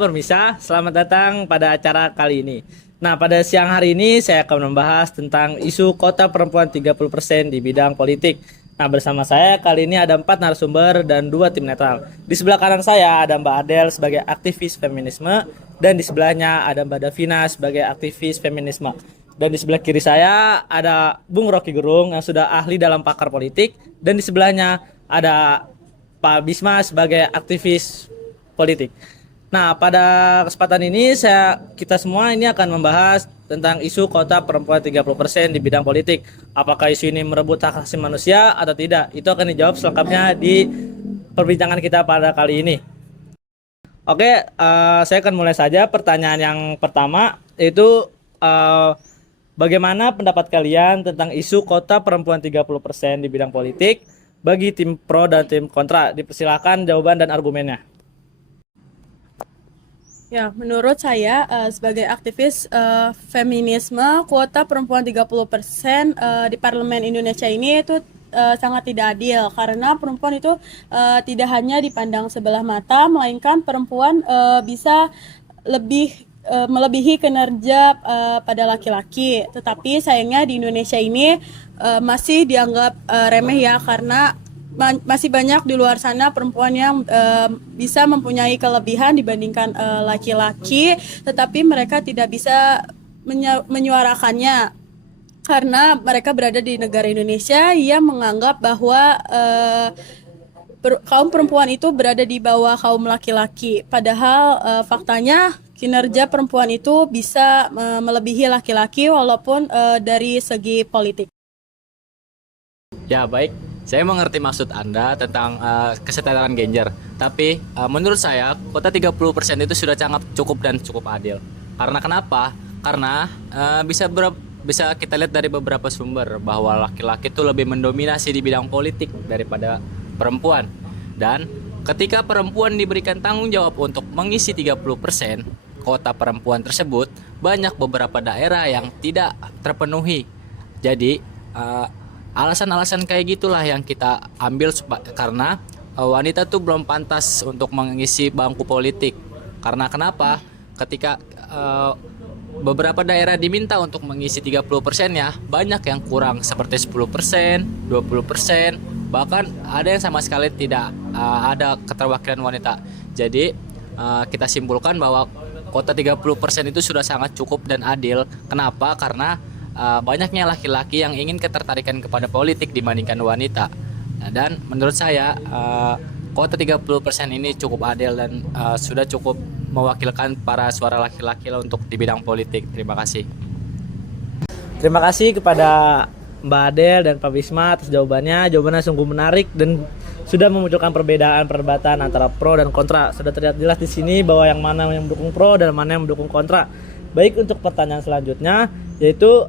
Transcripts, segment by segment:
Permisa, selamat datang pada acara kali ini. Nah, pada siang hari ini saya akan membahas tentang isu kota perempuan 30% di bidang politik. Nah, bersama saya kali ini ada 4 narasumber dan 2 tim netral. Di sebelah kanan saya ada Mbak Adel sebagai aktivis feminisme dan di sebelahnya ada Mbak Davina sebagai aktivis feminisme. Dan di sebelah kiri saya ada Bung Rocky Gerung yang sudah ahli dalam pakar politik dan di sebelahnya ada Pak Bisma sebagai aktivis politik. Nah, pada kesempatan ini kita semua ini akan membahas tentang isu kota perempuan 30% di bidang politik. Apakah isu ini merebut hak asasi manusia atau tidak? Itu akan dijawab selengkapnya di perbincangan kita pada kali ini. Oke, saya akan mulai saja. Pertanyaan yang pertama yaitu bagaimana pendapat kalian tentang isu kota perempuan 30% di bidang politik bagi tim pro dan tim kontra? Dipersilakan jawaban dan argumennya. Ya, menurut saya sebagai aktivis feminisme, kuota perempuan 30% di Parlemen Indonesia ini itu sangat tidak adil karena perempuan itu tidak hanya dipandang sebelah mata, melainkan perempuan bisa melebihi kinerja pada laki-laki. Tetapi sayangnya di Indonesia ini masih dianggap remeh ya, karena masih banyak di luar sana perempuan yang bisa mempunyai kelebihan dibandingkan laki-laki, tetapi mereka tidak bisa menyuarakannya karena mereka berada di negara Indonesia yang menganggap bahwa kaum perempuan itu berada di bawah kaum laki-laki. Padahal faktanya kinerja perempuan itu bisa melebihi laki-laki walaupun dari segi politik. Ya, baik. Saya mengerti maksud Anda tentang kesetaraan gender. Tapi menurut saya kota 30% itu sudah sangat cukup dan cukup adil. Karena kenapa? Karena bisa kita lihat dari beberapa sumber bahwa laki-laki itu lebih mendominasi di bidang politik daripada perempuan. Dan ketika perempuan diberikan tanggung jawab untuk mengisi 30% kota perempuan tersebut, banyak beberapa daerah yang tidak terpenuhi. Jadi alasan-alasan kayak gitulah yang kita ambil karena wanita tuh belum pantas untuk mengisi bangku politik. Karena kenapa? Ketika beberapa daerah diminta untuk mengisi 30%-nya, banyak yang kurang seperti 10%, 20%, bahkan ada yang sama sekali tidak ada keterwakilan wanita. Jadi kita simpulkan bahwa kota 30% itu sudah sangat cukup dan adil. Kenapa? Karena banyaknya laki-laki yang ingin ketertarikan kepada politik dibandingkan wanita. Dan menurut saya kota 30% ini cukup adil dan sudah cukup mewakilkan para suara laki-laki untuk di bidang politik. Terima kasih. Terima kasih kepada Mbak Adel dan Pak Bisma atas jawabannya. Jawabannya sungguh menarik dan sudah memunculkan perbedaan perdebatan antara pro dan kontra. Sudah terlihat jelas di sini bahwa yang mana yang mendukung pro dan mana yang mendukung kontra. Baik, untuk pertanyaan selanjutnya yaitu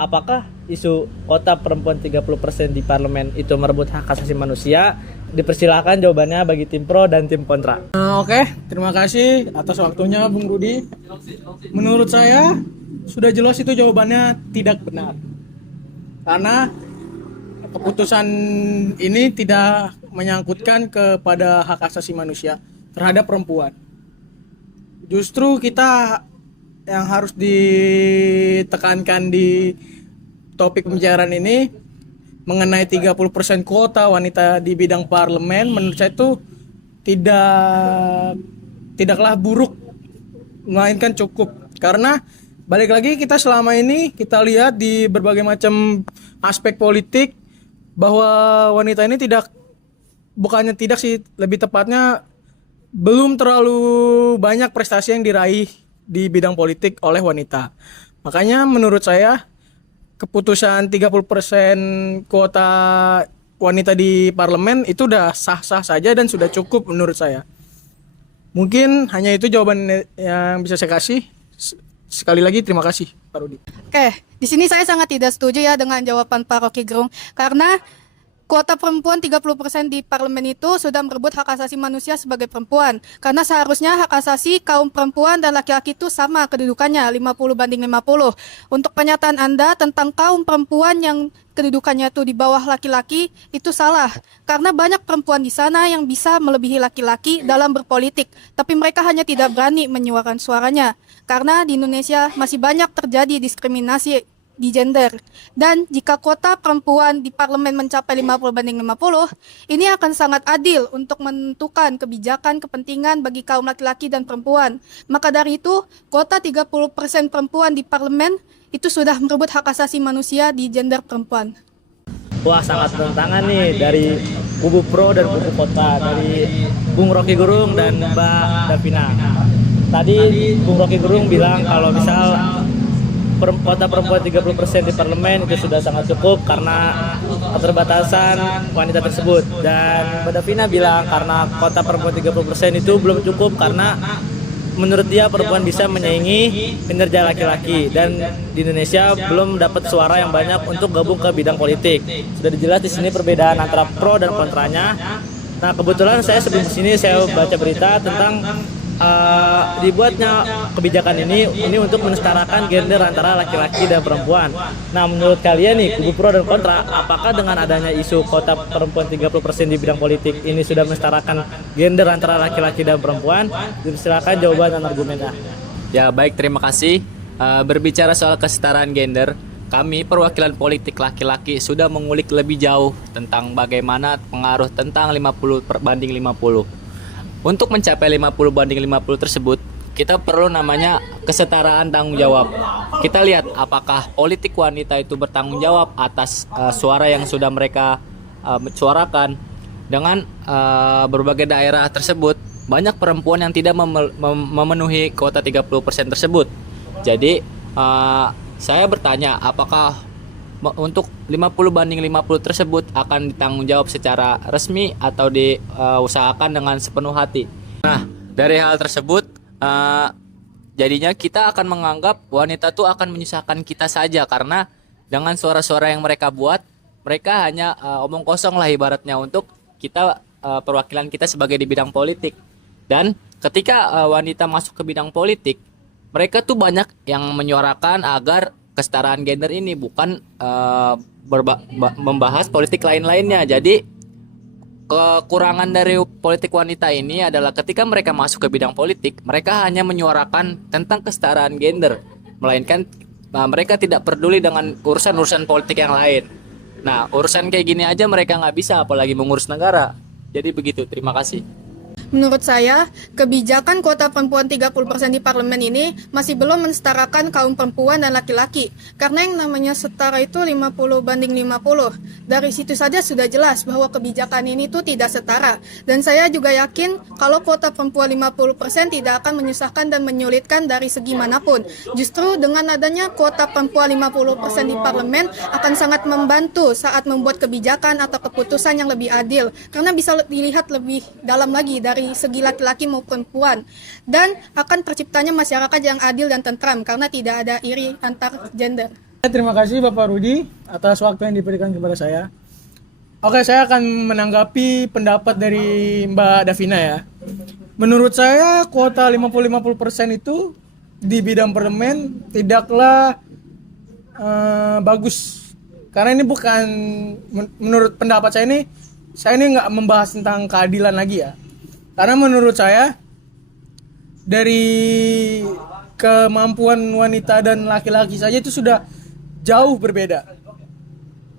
apakah isu kota perempuan 30% di parlemen itu merebut hak asasi manusia? Dipersilakan jawabannya bagi tim pro dan tim kontra. Oke, terima kasih atas waktunya Bung Rudi. Menurut saya sudah jelas itu jawabannya tidak benar. Karena keputusan ini tidak menyangkutkan kepada hak asasi manusia terhadap perempuan. Justru kita yang harus ditekankan di topik pembicaraan ini mengenai 30% kuota wanita di bidang parlemen, menurut saya itu tidaklah buruk, melainkan cukup. Karena balik lagi kita selama ini kita lihat di berbagai macam aspek politik bahwa wanita ini lebih tepatnya belum terlalu banyak prestasi yang diraih di bidang politik oleh wanita. Makanya menurut saya keputusan 30% kuota wanita di parlemen itu udah sah-sah saja dan sudah cukup menurut saya. Mungkin hanya itu jawaban yang bisa saya kasih. Sekali lagi terima kasih Pak Rudi. Oke, di sini saya sangat tidak setuju ya dengan jawaban Pak Rocky Gerung karena kuota perempuan 30% di parlemen itu sudah merebut hak asasi manusia sebagai perempuan. Karena seharusnya hak asasi kaum perempuan dan laki-laki itu sama kedudukannya, 50-50. Untuk pernyataan Anda tentang kaum perempuan yang kedudukannya itu di bawah laki-laki, itu salah. Karena banyak perempuan di sana yang bisa melebihi laki-laki dalam berpolitik, tapi mereka hanya tidak berani menyuarakan suaranya. Karena di Indonesia masih banyak terjadi diskriminasi di gender. Dan jika kuota perempuan di parlemen mencapai 50-50, ini akan sangat adil untuk menentukan kebijakan kepentingan bagi kaum laki-laki dan perempuan. Maka dari itu, kuota 30% perempuan di parlemen itu sudah merebut hak asasi manusia di gender perempuan. Wah, sangat bertentangan nih dari kubu pro dan kubu kontra, dari Bung Rocky Gerung dan Mbak Davina. Tadi Bung Rocky Gerung bilang kalau misal kuota perempuan 30% di parlemen itu sudah sangat cukup karena keterbatasan wanita tersebut, dan Mbak Davina bilang karena kuota perempuan 30% itu belum cukup karena menurut dia perempuan bisa menyaingi kinerja laki-laki dan di Indonesia belum dapat suara yang banyak untuk gabung ke bidang politik. Sudah dijelas di sini perbedaan antara pro dan kontranya. Nah, kebetulan saya sebelum sini saya baca berita tentang dibuatnya kebijakan ini untuk mensetarakan gender antara laki-laki dan perempuan. Nah, menurut kalian nih, kubu pro dan kontra, apakah dengan adanya isu kuota perempuan 30% di bidang politik ini sudah mensetarakan gender antara laki-laki dan perempuan? Silakan jawaban dan argumennya. Ya baik, terima kasih. Berbicara soal kesetaraan gender, kami perwakilan politik laki-laki sudah mengulik lebih jauh tentang bagaimana pengaruh tentang 50/50. Untuk mencapai 50/50 tersebut, kita perlu namanya kesetaraan tanggung jawab. Kita lihat apakah politik wanita itu bertanggung jawab atas suara yang sudah mereka suarakan. Dengan berbagai daerah tersebut, banyak perempuan yang tidak memenuhi kuota 30% tersebut. Jadi saya bertanya, apakah untuk 50/50 tersebut akan ditanggung jawab secara resmi atau diusahakan dengan sepenuh hati. Nah, dari hal tersebut jadinya kita akan menganggap wanita itu akan menyusahkan kita saja, karena dengan suara-suara yang mereka buat, mereka hanya omong kosong lah ibaratnya untuk kita, perwakilan kita sebagai di bidang politik. Dan ketika wanita masuk ke bidang politik, mereka tuh banyak yang menyuarakan agar kesetaraan gender ini bukan membahas politik lain-lainnya. Jadi kekurangan dari politik wanita ini adalah ketika mereka masuk ke bidang politik, mereka hanya menyuarakan tentang kesetaraan gender, melainkan mereka tidak peduli dengan urusan-urusan politik yang lain. Nah, urusan kayak gini aja mereka nggak bisa, apalagi mengurus negara. Jadi begitu, terima kasih. Menurut saya, kebijakan kuota perempuan 30% di parlemen ini masih belum mensetarakan kaum perempuan dan laki-laki. Karena yang namanya setara itu 50/50. Dari situ saja sudah jelas bahwa kebijakan ini tuh tidak setara. Dan saya juga yakin kalau kuota perempuan 50% tidak akan menyusahkan dan menyulitkan dari segi manapun. Justru dengan adanya kuota perempuan 50% di parlemen akan sangat membantu saat membuat kebijakan atau keputusan yang lebih adil. Karena bisa dilihat lebih dalam lagi dari segi laki-laki maupun perempuan, dan akan terciptanya masyarakat yang adil dan tentram karena tidak ada iri antar gender. Terima kasih Bapak Rudi atas waktu yang diberikan kepada saya. Oke, saya akan menanggapi pendapat dari Mbak Davina ya. Menurut saya kuota 50-50% itu di bidang parlemen tidaklah bagus. Karena ini bukan, menurut pendapat saya ini nggak membahas tentang keadilan lagi ya. Karena menurut saya dari kemampuan wanita dan laki-laki saja itu sudah jauh berbeda.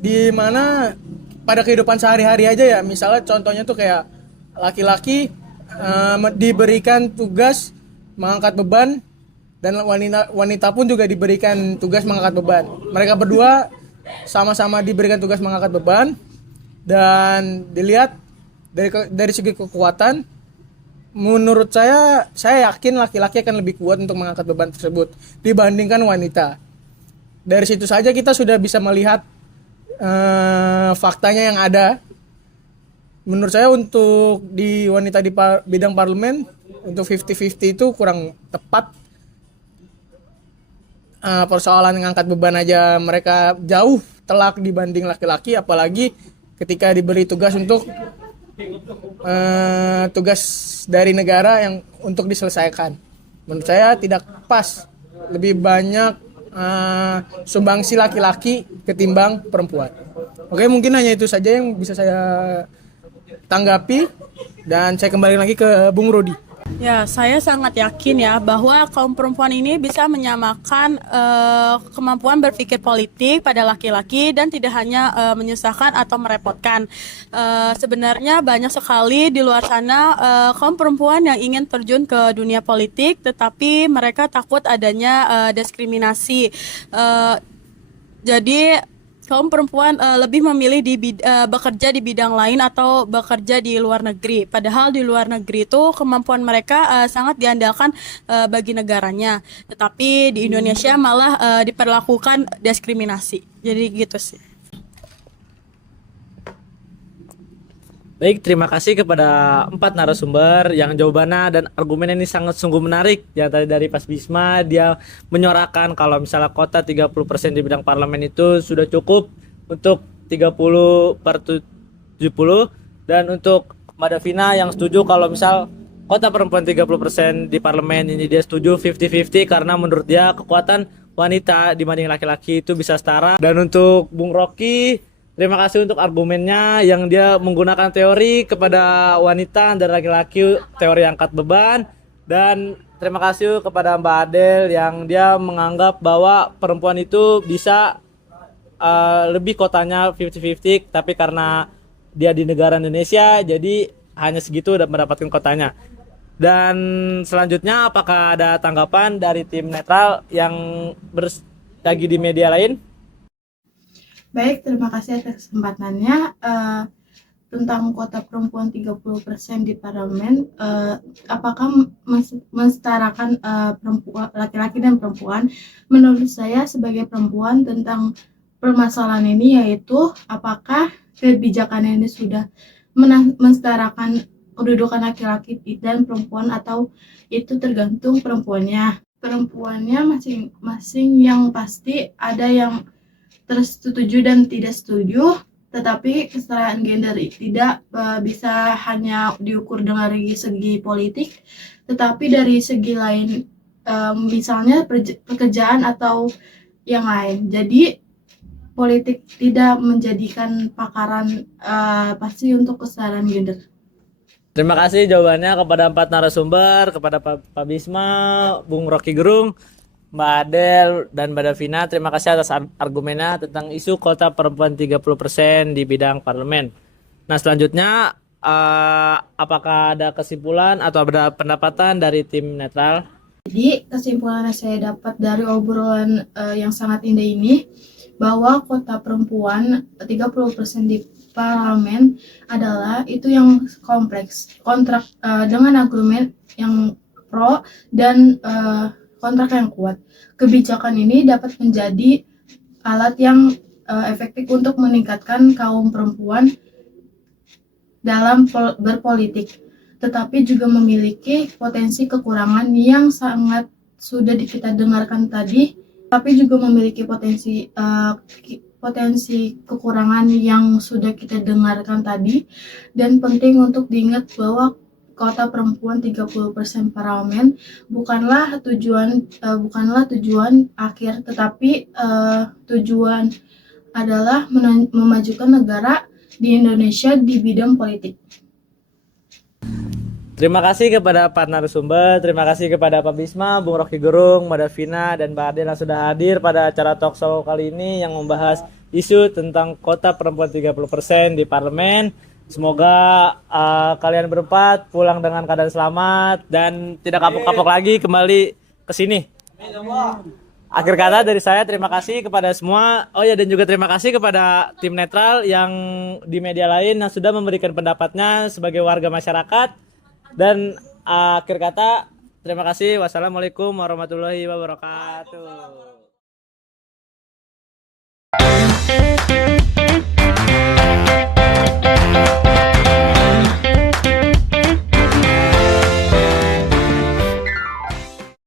Di mana pada kehidupan sehari-hari aja ya, misalnya contohnya tuh kayak laki-laki diberikan tugas mengangkat beban, dan wanita pun juga diberikan tugas mengangkat beban. Mereka berdua sama-sama diberikan tugas mengangkat beban, dan dilihat dari segi kekuatan, menurut saya yakin laki-laki akan lebih kuat untuk mengangkat beban tersebut dibandingkan wanita. Dari situ saja kita sudah bisa melihat faktanya yang ada. Menurut saya untuk di wanita di bidang parlemen untuk 50-50 itu kurang tepat. Persoalan mengangkat beban aja mereka jauh telak dibanding laki-laki, apalagi ketika diberi tugas untuk tugas dari negara yang untuk diselesaikan. Menurut saya tidak pas, lebih banyak sumbangsi laki-laki ketimbang perempuan. Oke, mungkin hanya itu saja yang bisa saya tanggapi, dan saya kembali lagi ke Bung Rudi. Ya, saya sangat yakin ya bahwa kaum perempuan ini bisa menyamakan kemampuan berpikir politik pada laki-laki dan tidak hanya menyusahkan atau merepotkan. Sebenarnya banyak sekali di luar sana kaum perempuan yang ingin terjun ke dunia politik, tetapi mereka takut adanya diskriminasi. Jadi kaum perempuan lebih memilih bekerja di bidang lain atau bekerja di luar negeri. Padahal di luar negeri itu kemampuan mereka sangat diandalkan bagi negaranya. Tetapi di Indonesia malah diperlakukan diskriminasi. Jadi gitu sih. Baik, terima kasih kepada 4 narasumber yang jawabannya dan argumennya ini sangat sungguh menarik. Yang tadi dari Pas Bisma, dia menyorakan kalau misalnya kota 30% di bidang parlemen itu sudah cukup untuk 30/70. Dan untuk Mbak Davina yang setuju kalau misal kota perempuan 30% di parlemen ini dia setuju 50-50 karena menurut dia kekuatan wanita dibanding laki-laki itu bisa setara. Dan untuk Bung Rocky, terima kasih untuk argumennya yang dia menggunakan teori kepada wanita dan laki-laki, teori angkat beban. Dan terima kasih kepada Mbak Adel yang dia menganggap bahwa perempuan itu bisa lebih kotanya 50-50, tapi karena dia di negara Indonesia jadi hanya segitu dan mendapatkan kotanya. Dan selanjutnya apakah ada tanggapan dari tim netral yang lagi di media lain? Baik, terima kasih atas kesempatannya. Tentang kuota perempuan 30% di parlemen, apakah mensetarakan perempuan, laki-laki dan perempuan? Menurut saya sebagai perempuan tentang permasalahan ini yaitu apakah kebijakan ini sudah mensetarakan kedudukan laki-laki dan perempuan atau itu tergantung perempuannya. Perempuannya masing-masing yang pasti ada yang tersetuju dan tidak setuju, tetapi kesetaraan gender tidak bisa hanya diukur dari segi politik, tetapi dari segi lain, misalnya pekerjaan atau yang lain. Jadi politik tidak menjadikan pakaran pasti untuk kesetaraan gender. Terima kasih jawabannya kepada 4 narasumber, kepada Pak Bisma, Bung Rocky Gerung, Mbak Adel, dan Mbak Davina. Terima kasih atas argumennya tentang isu kota perempuan 30% di bidang parlemen. Nah, selanjutnya apakah ada kesimpulan atau ada pendapatan dari tim netral? Jadi kesimpulan yang saya dapat dari obrolan yang sangat indah ini bahwa kota perempuan 30% di parlemen adalah itu yang kompleks, kontrak dengan argumen yang pro dan kontrak yang kuat. Kebijakan ini dapat menjadi alat yang efektif untuk meningkatkan kaum perempuan dalam berpolitik, tetapi juga memiliki potensi kekurangan yang sangat sudah kita dengarkan tadi, tapi juga memiliki potensi kekurangan yang sudah kita dengarkan tadi, dan penting untuk diingat bahwa kota perempuan 30% parlemen bukanlah tujuan akhir, tetapi tujuan adalah memajukan negara di Indonesia di bidang politik. Terima kasih kepada Pak narasumber, terima kasih kepada Pak Bisma, Bung Rocky Gerung, Mbak Davina, dan Mbak Adel yang sudah hadir pada acara talk show kali ini yang membahas isu tentang kota perempuan 30% di parlemen. Semoga kalian berempat pulang dengan keadaan selamat dan tidak kapok-kapok lagi kembali ke sini. Akhir kata dari saya, terima kasih kepada semua. Oh ya, dan juga terima kasih kepada tim netral yang di media lain yang sudah memberikan pendapatnya sebagai warga masyarakat. Dan akhir kata, terima kasih. Wassalamualaikum warahmatullahi wabarakatuh.